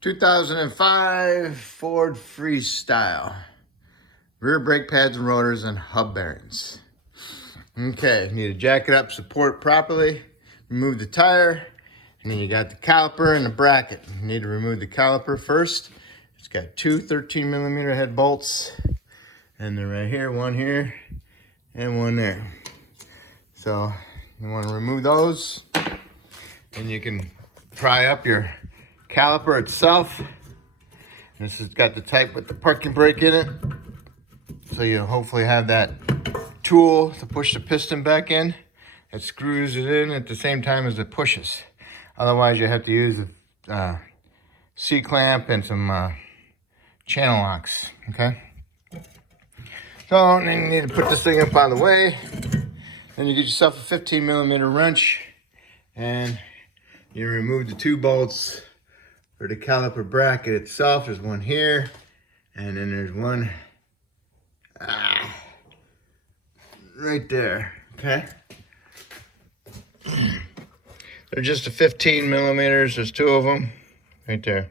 2005 Ford Freestyle. Rear brake pads and rotors and hub bearings. Okay, need to jack it up, support properly, remove the tire, and then you got the caliper and the bracket. You need to remove the caliper first. It's got two 13mm head bolts, and they're right here, one here, and one there. So you want to remove those, and you can pry up your caliper itself. This has got the type with the parking brake in it, so you hopefully have that tool to push the piston back in. It screws it in at the same time as it pushes. Otherwise you have to use the C-clamp and some channel locks, okay? So then you need to put this thing up out of the way. Then you get yourself a 15mm wrench, and you remove the two bolts for the caliper bracket itself. There's one here, and then there's one right there, okay? They're just a 15mm, there's two of them, right there.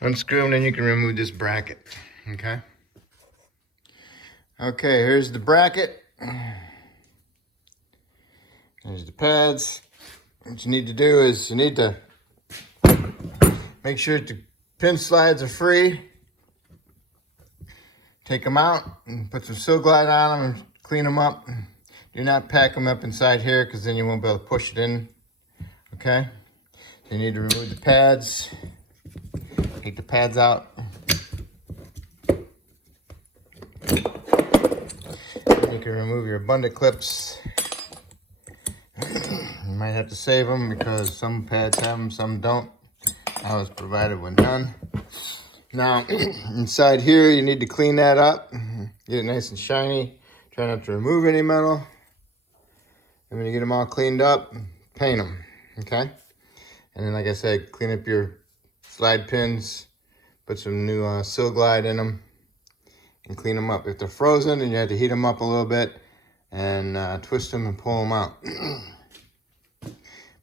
Unscrew them, and you can remove this bracket, okay? Okay, here's the bracket. There's the pads. What you need to do is you need to make sure the pin slides are free. Take them out and put some Seal Glide on them and clean them up. Do not pack them up inside here, because then you won't be able to push it in. Okay? So you need to remove the pads. Take the pads out. You can remove your abundant clips. You might have to save them because some pads have them, some don't. I was provided when done. Now, inside here, you need to clean that up. Get it nice and shiny. Try not to remove any metal. And when you get them all cleaned up, paint them, okay? And then, like I said, clean up your slide pins. Put some new Seal Glide in them. And clean them up. If they're frozen, then you have to heat them up a little bit. And twist them and pull them out.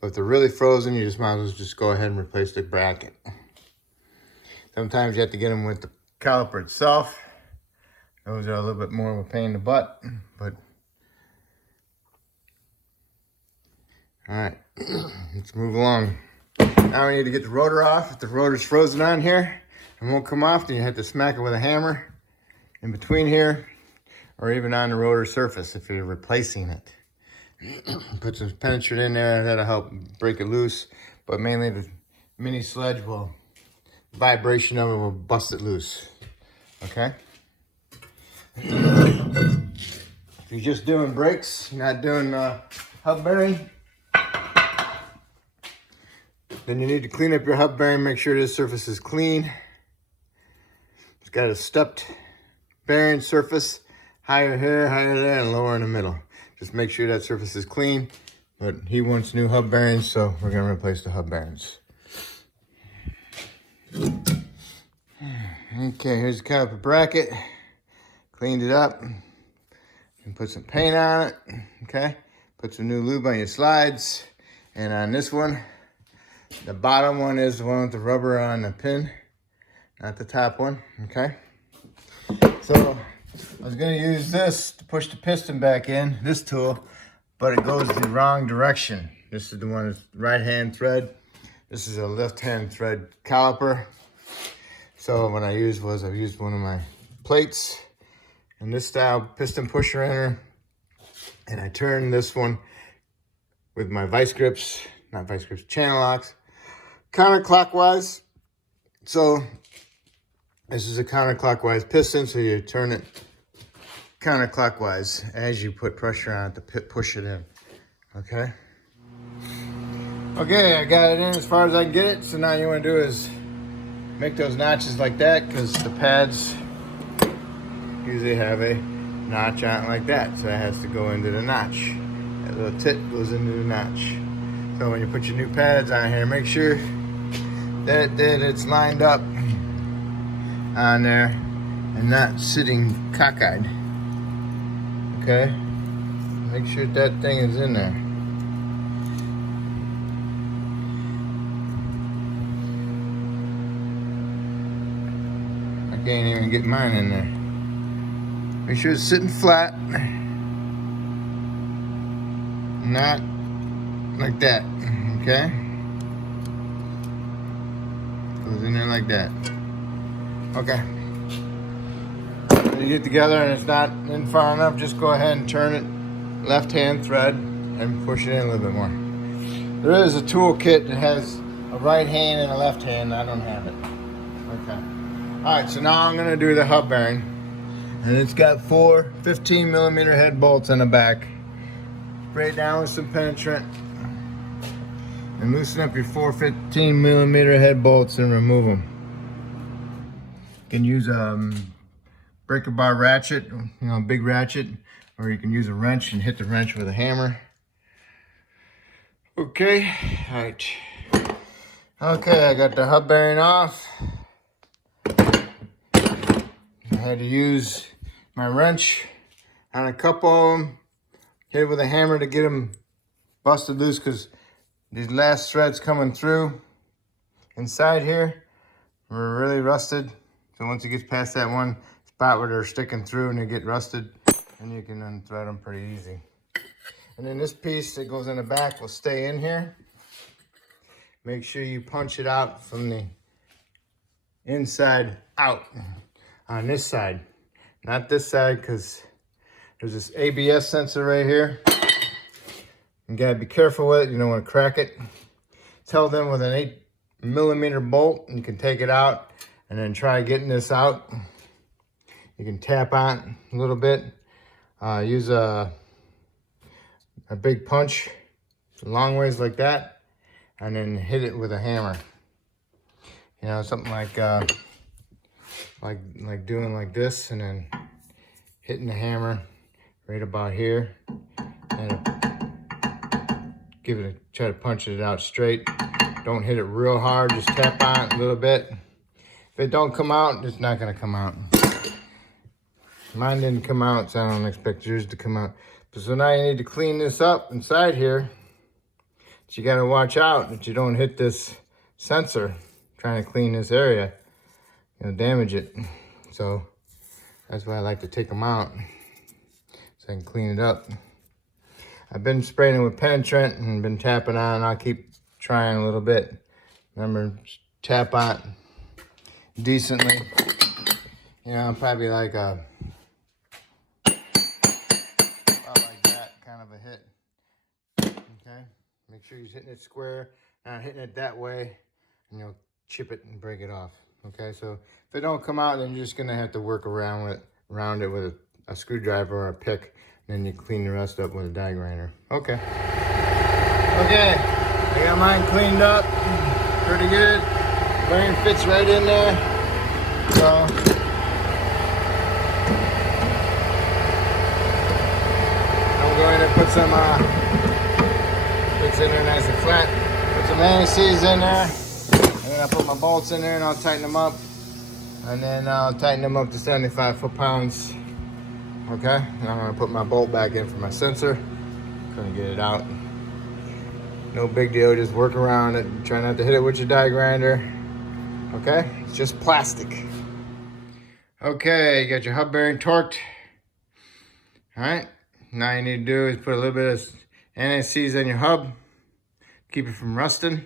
But if they're really frozen, you just might as well just go ahead and replace the bracket. Sometimes you have to get them with the caliper itself. Those are a little bit more of a pain in the butt, but all right, let's move along. Now we need to get the rotor off. If the rotor's frozen on here and won't come off, then you have to smack it with a hammer in between here, or even on the rotor surface if you're replacing it. Put some penetrant in there, that'll help break it loose, but mainly the mini sledge will, vibration of it will bust it loose, okay? If you're just doing brakes, you're not doing hub bearing, then you need to clean up your hub bearing, make sure this surface is clean. It's got a stepped bearing surface, higher here, higher there, and lower in the middle. Just make sure that surface is clean, but he wants new hub bearings, so we're gonna replace the hub bearings. Okay, here's the caliper bracket. Cleaned it up and put some paint on it, okay? Put some new lube on your slides. And on this one, the bottom one is the one with the rubber on the pin, not the top one, okay? So I was gonna use this to push the piston back in, this tool, but it goes the wrong direction. This is the one with right-hand thread. This is a left-hand thread caliper. So what I used was, I used one of my plates and this style piston pusher enter, and I turned this one with my vice grips, not vice grips, channel locks, counterclockwise. So this is a counterclockwise piston, so you turn it counterclockwise as you put pressure on it to push it in, okay? Okay, I got it in as far as I can get it. So now you want to do is make those notches like that, because the pads usually have a notch on it like that. So it has to go into the notch. That little tit goes into the notch. So when you put your new pads on here, make sure that it's lined up on there and not sitting cockeyed. Okay? Make sure that thing is in there. Can't even get mine in there. Make sure it's sitting flat. Not like that, okay? Goes in there like that. Okay. When you get together and it's not in far enough, just go ahead and turn it left-hand thread and push it in a little bit more. There is a tool kit that has a right hand and a left hand. I don't have it. Okay. All right, so now I'm gonna do the hub bearing. And it's got 4 15mm head bolts on the back. Spray it down with some penetrant. And loosen up your 4 15mm head bolts and remove them. You can use a breaker bar ratchet, a big ratchet, or you can use a wrench and hit the wrench with a hammer. Okay, all right. Okay, I got the hub bearing off. I had to use my wrench on a couple of them, hit it with a hammer to get them busted loose because these last threads coming through inside here were really rusted. So once it gets past that one spot where they're sticking through and they get rusted, then you can unthread them pretty easy. And then this piece that goes in the back will stay in here. Make sure you punch it out from the inside out on this side. Not this side, because there's this ABS sensor right here. You gotta be careful with it, you don't wanna crack it. It's held in with an 8mm bolt, and you can take it out and then try getting this out. You can tap on a little bit. Use a big punch, long ways like that, and then hit it with a hammer. You know, something like doing like this, and then hitting the hammer right about here, and try to punch it out straight. Don't hit it real hard, just tap on it a little bit. If it don't come out, it's not gonna come out. Mine didn't come out, so I don't expect yours to come out. So now you need to clean this up inside here. But you gotta watch out that you don't hit this sensor trying to clean this area. You'll damage it. So that's why I like to take them out so I can clean it up. I've been spraying it with penetrant and been tapping on. I'll keep trying a little bit. Remember, tap on decently. You know, probably like about like that kind of a hit. Okay, make sure you're hitting it square, not hitting it that way, and you'll chip it and break it off. Okay, so if it don't come out, then you're just gonna have to work around it with a screwdriver or a pick. Then you clean the rest up with a die grinder. Okay. Okay, I got mine cleaned up. Pretty good. Bearing fits right in there. So I'm going to put some fits in there nice and flat. Put some anti-seize in there. And then I'll put my bolts in there and I'll tighten them up. And then I'll tighten them up to 75 foot-pounds. Okay, and I'm gonna put my bolt back in for my sensor. Gonna get it out. No big deal, just work around it. Try not to hit it with your die grinder. Okay, it's just plastic. Okay, you got your hub bearing torqued. All right, now you need to do is put a little bit of anti-seize on your hub. Keep it from rusting.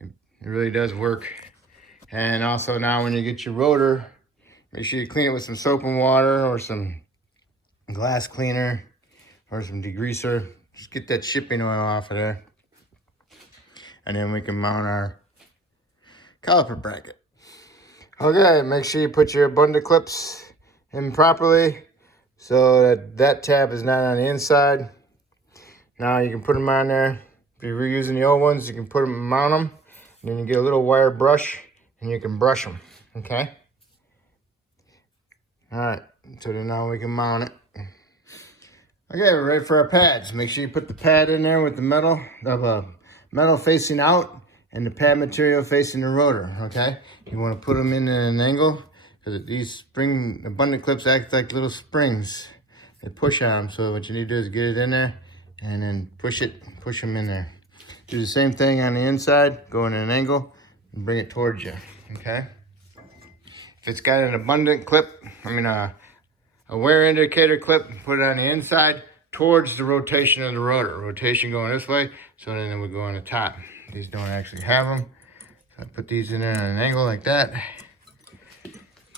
It really does work. And also now when you get your rotor, make sure you clean it with some soap and water or some glass cleaner or some degreaser. Just get that shipping oil off of there. And then we can mount our caliper bracket. Okay, make sure you put your bundle clips in properly so that tab is not on the inside. Now you can put them on there. If you're reusing the old ones, you can put them, mount them, and then you get a little wire brush and you can brush them, okay? All right, so then now we can mount it. Okay, we're ready for our pads. Make sure you put the pad in there with the metal facing out and the pad material facing the rotor, okay? You want to put them in an angle because these the bundle clips act like little springs. They push on them, so what you need to do is get it in there and then push them in there. Do the same thing on the inside, go in an angle and bring it towards you, okay? If if it's got an abundant clip, a wear indicator clip, put it on the inside towards the rotation of the rotor. Rotation going this way, so then it would go on the top. These don't actually have them. So I put these in there at an angle like that.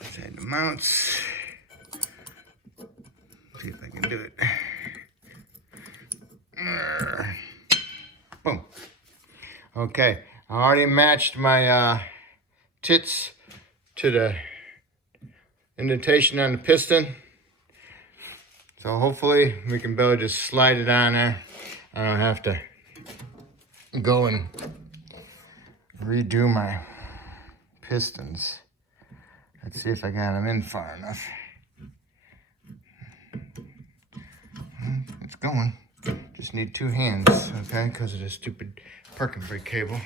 Inside the mounts. See if I can do it. Boom. Okay, I already matched my tits to the indentation on the piston. So hopefully we can be able to just slide it on there. I don't have to go and redo my pistons. Let's see if I got them in far enough. It's going. Just need 2 hands, okay, because of the stupid parking brake cable.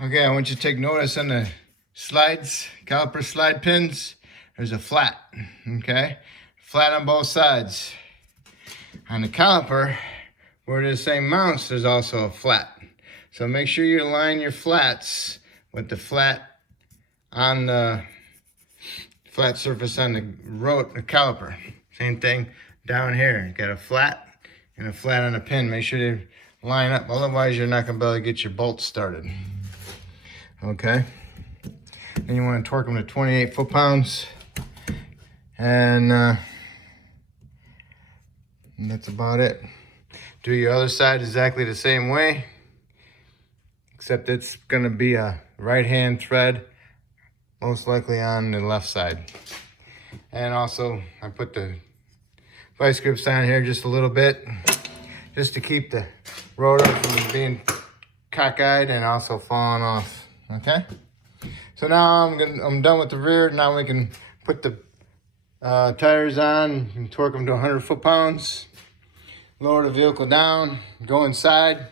Okay, I want you to take notice on the slides, caliper slide pins. There's a flat, okay? Flat on both sides. On the caliper, where the same mounts, there's also a flat. So make sure you align your flats with the flat on the flat surface on the caliper. Same thing down here. You got a flat and a flat on the pin. Make sure they line up, otherwise you're not gonna be able to get your bolts started. Okay. Then you want to torque them to 28 foot-pounds. And that's about it. Do your other side exactly the same way, except it's gonna be a right-hand thread, most likely on the left side. And also, I put the vice grips on here just a little bit, just to keep the rotor from being cockeyed and also falling off. Okay. So now I'm done with the rear. Now we can put the tires on and torque them to 100 foot-pounds. Lower the vehicle down, go inside,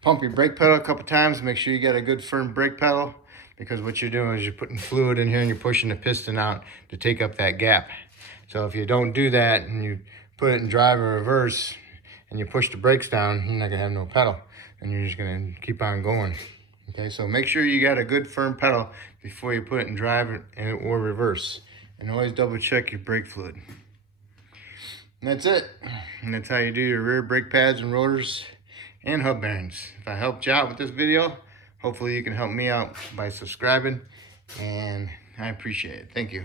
pump your brake pedal a couple times, make sure you got a good firm brake pedal, because what you're doing is you're putting fluid in here and you're pushing the piston out to take up that gap. So if you don't do that and you put it in drive or reverse and you push the brakes down, you're not gonna have no pedal and you're just gonna keep on going. Okay, so make sure you got a good firm pedal before you put it in drive or reverse. And always double check your brake fluid. And that's it. And that's how you do your rear brake pads and rotors and hub bearings. If I helped you out with this video, hopefully you can help me out by subscribing, and I appreciate it. Thank you.